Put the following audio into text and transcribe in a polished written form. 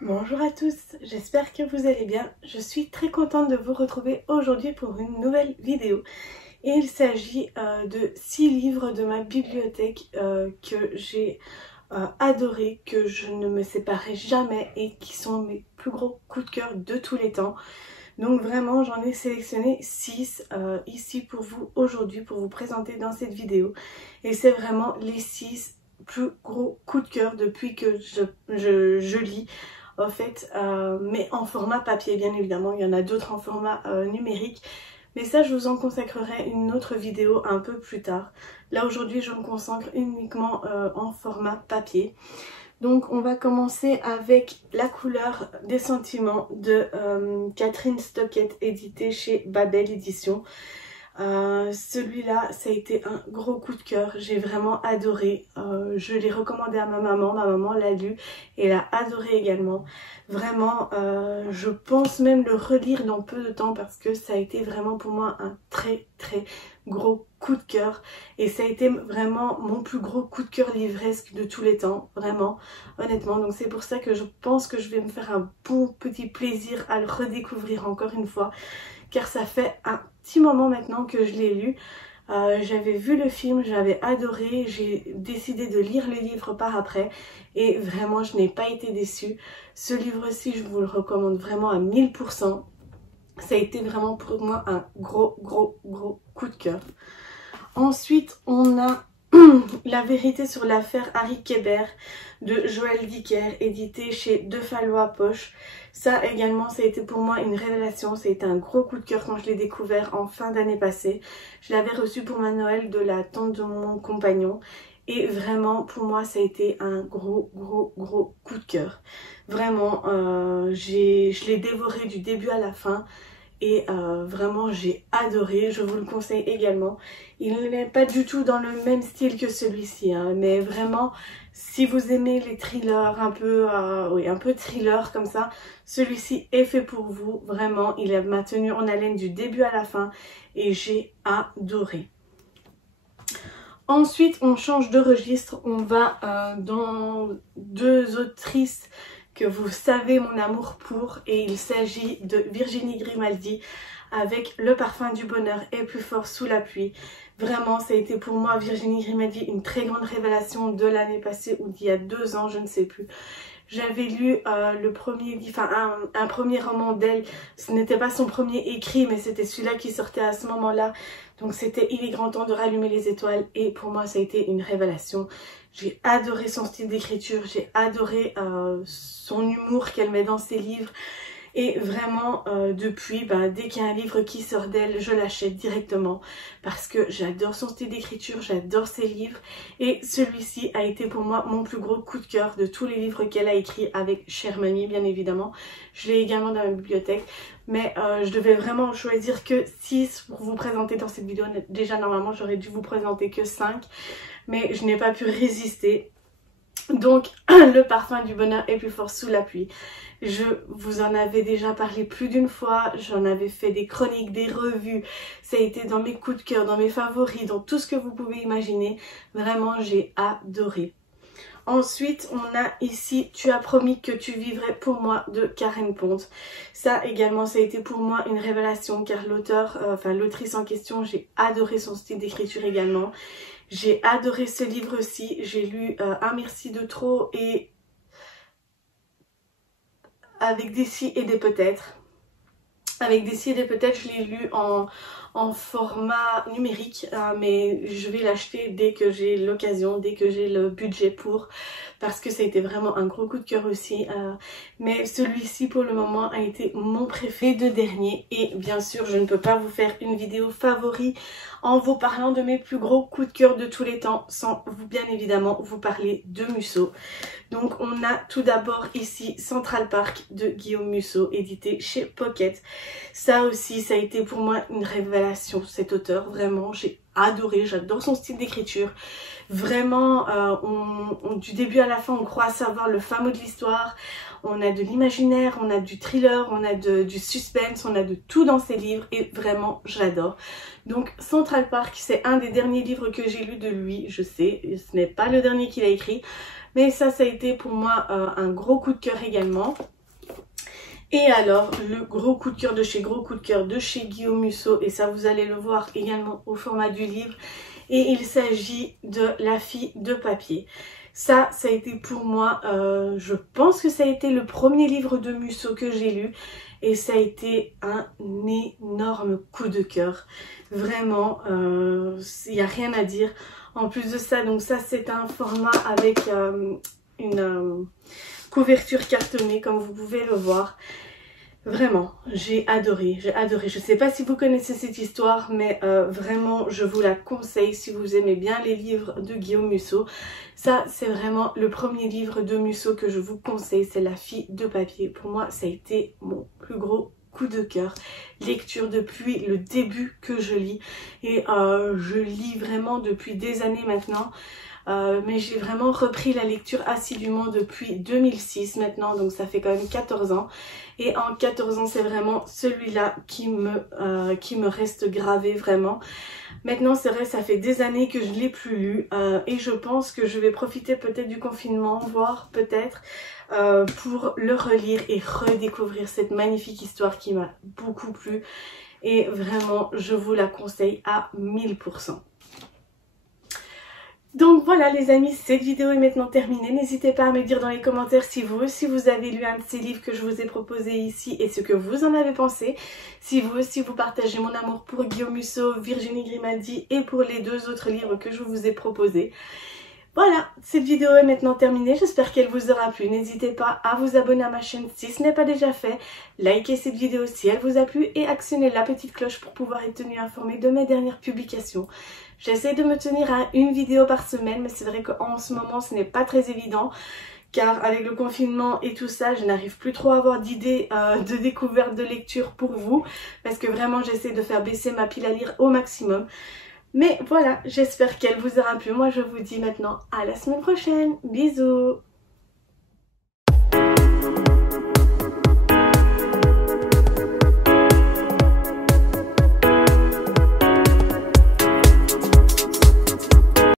Bonjour à tous, j'espère que vous allez bien. Je suis très contente de vous retrouver aujourd'hui pour une nouvelle vidéo. Et il s'agit de 6 livres de ma bibliothèque que j'ai adorés, que je ne me séparerai jamais et qui sont mes plus gros coups de cœur de tous les temps. Donc vraiment j'en ai sélectionné 6 ici pour vous aujourd'hui, pour vous présenter dans cette vidéo. Et c'est vraiment les 6 plus gros coups de cœur depuis que je lis. En fait, mais en format papier bien évidemment, il y en a d'autres en format numérique, mais ça je vous en consacrerai une autre vidéo un peu plus tard. Là aujourd'hui je me consacre uniquement en format papier. Donc on va commencer avec La couleur des sentiments de Catherine Stockett, édité chez Babel Éditions. Celui-là ça a été un gros coup de cœur, j'ai vraiment adoré. Je l'ai recommandé à ma maman l'a lu et l'a adoré également. Vraiment je pense même le relire dans peu de temps parce que ça a été vraiment pour moi un très gros coup de cœur et ça a été vraiment mon plus gros coup de cœur livresque de tous les temps, vraiment honnêtement. Donc c'est pour ça que je pense que je vais me faire un bon petit plaisir à le redécouvrir encore une fois, car ça fait un petit moment maintenant que je l'ai lu. J'avais vu le film, j'avais adoré, j'ai décidé de lire le livre par après et vraiment je n'ai pas été déçue. Ce livre-ci je vous le recommande vraiment à 1000%. Ça a été vraiment pour moi un gros coup de cœur. Ensuite on a La vérité sur l'affaire Harry Kéber de Joël Dicker, édité chez De Fallois Poche. Ça également, ça a été pour moi une révélation, ça a été un gros coup de cœur quand je l'ai découvert en fin d'année passée. Je l'avais reçu pour ma Noël de la tante de mon compagnon et vraiment pour moi ça a été un gros coup de cœur. Vraiment, je l'ai dévoré du début à la fin. Et vraiment j'ai adoré, je vous le conseille également. Il n'est pas du tout dans le même style que celui-ci, hein, mais vraiment si vous aimez les thrillers un peu, oui, un peu thriller comme ça, celui-ci est fait pour vous. Vraiment, il m'a tenu en haleine du début à la fin et j'ai adoré. Ensuite on change de registre, on va dans deux autrices que vous savez mon amour pour, et il s'agit de Virginie Grimaldi avec Le parfum du bonheur est plus fort sous la pluie. Vraiment ça a été pour moi, Virginie Grimaldi, une très grande révélation de l'année passée ou d'il y a 2 ans, je ne sais plus. J'avais lu le premier, un premier roman d'elle. Ce n'était pas son premier écrit, mais c'était celui-là qui sortait à ce moment-là. Donc c'était Il est grand temps de rallumer les étoiles. Et pour moi, ça a été une révélation. J'ai adoré son style d'écriture. J'ai adoré son humour qu'elle met dans ses livres. Et vraiment depuis, dès qu'il y a un livre qui sort d'elle, je l'achète directement parce que j'adore son style d'écriture, j'adore ses livres. Et celui-ci a été pour moi mon plus gros coup de cœur de tous les livres qu'elle a écrits, avec Chère Mamie bien évidemment. Je l'ai également dans ma bibliothèque, mais je devais vraiment choisir que 6 pour vous présenter dans cette vidéo. Déjà normalement j'aurais dû vous présenter que 5, mais je n'ai pas pu résister. Donc Le parfum du bonheur est plus fort sous la pluie. Je vous en avais déjà parlé plus d'une fois, j'en avais fait des chroniques, des revues, ça a été dans mes coups de cœur, dans mes favoris, dans tout ce que vous pouvez imaginer. Vraiment j'ai adoré. Ensuite on a ici Tu as promis que tu vivrais pour moi de Karen Ponte. Ça également ça a été pour moi une révélation, car l'autrice en question, j'ai adoré son style d'écriture également. J'ai adoré ce livre-ci, j'ai lu Un merci de trop et Avec des si et des peut-être. Avec des si et des peut-être, je l'ai lu en format numérique, mais je vais l'acheter dès que j'ai l'occasion, dès que j'ai le budget pour, parce que ça a été vraiment un gros coup de cœur aussi. Mais celui-ci pour le moment a été mon préféré de dernier, et bien sûr je ne peux pas vous faire une vidéo favori en vous parlant de mes plus gros coups de cœur de tous les temps sans bien évidemment vous parler de Musso. Donc on a tout d'abord ici Central Park de Guillaume Musso, édité chez Pocket. Ça aussi ça a été pour moi une révélation, cet auteur, vraiment j'ai adoré, j'adore son style d'écriture. Vraiment du début à la fin on croit savoir le fin mot de l'histoire. On a de l'imaginaire, on a du thriller, on a du suspense, on a de tout dans ses livres et vraiment j'adore. Donc Central Park, c'est un des derniers livres que j'ai lu de lui, je sais, ce n'est pas le dernier qu'il a écrit, Mais ça a été pour moi un gros coup de cœur également. Et alors, le gros coup de cœur de chez Guillaume Musso, et ça vous allez le voir également au format du livre, et il s'agit de La fille de papier. Ça a été pour moi, je pense que ça a été le premier livre de Musso que j'ai lu, et ça a été un énorme coup de cœur. Vraiment, il n'y a rien à dire. En plus de ça, donc ça c'est un format avec une couverture cartonnée comme vous pouvez le voir. Vraiment, j'ai adoré. Je sais pas si vous connaissez cette histoire, mais vraiment, je vous la conseille si vous aimez bien les livres de Guillaume Musso. Ça, c'est vraiment le premier livre de Musso que je vous conseille, c'est La fille de papier. Pour moi, ça a été mon plus gros coup de cœur. Lecture depuis le début que je lis. Et je lis vraiment depuis des années maintenant. Mais j'ai vraiment repris la lecture assidûment depuis 2006 maintenant, donc ça fait quand même 14 ans. Et en 14 ans, c'est vraiment celui-là qui me reste gravé vraiment. Maintenant, c'est vrai, ça fait des années que je ne l'ai plus lu et je pense que je vais profiter peut-être du confinement, voire peut-être pour le relire et redécouvrir cette magnifique histoire qui m'a beaucoup plu. Et vraiment, je vous la conseille à 1000%. Donc voilà les amis, cette vidéo est maintenant terminée. N'hésitez pas à me dire dans les commentaires si vous aussi vous avez lu un de ces livres que je vous ai proposé ici et ce que vous en avez pensé. Si vous aussi vous partagez mon amour pour Guillaume Musso, Virginie Grimaldi et pour les deux autres livres que je vous ai proposés. Voilà, cette vidéo est maintenant terminée, j'espère qu'elle vous aura plu. N'hésitez pas à vous abonner à ma chaîne si ce n'est pas déjà fait. Likez cette vidéo si elle vous a plu et actionnez la petite cloche pour pouvoir être tenu informé de mes dernières publications. J'essaie de me tenir à une vidéo par semaine, mais c'est vrai qu'en ce moment ce n'est pas très évident. Car avec le confinement et tout ça, je n'arrive plus trop à avoir d'idées de découverte de lecture pour vous. Parce que vraiment j'essaie de faire baisser ma pile à lire au maximum. Mais voilà, j'espère qu'elle vous aura plu. Moi je vous dis maintenant à la semaine prochaine. Bisous!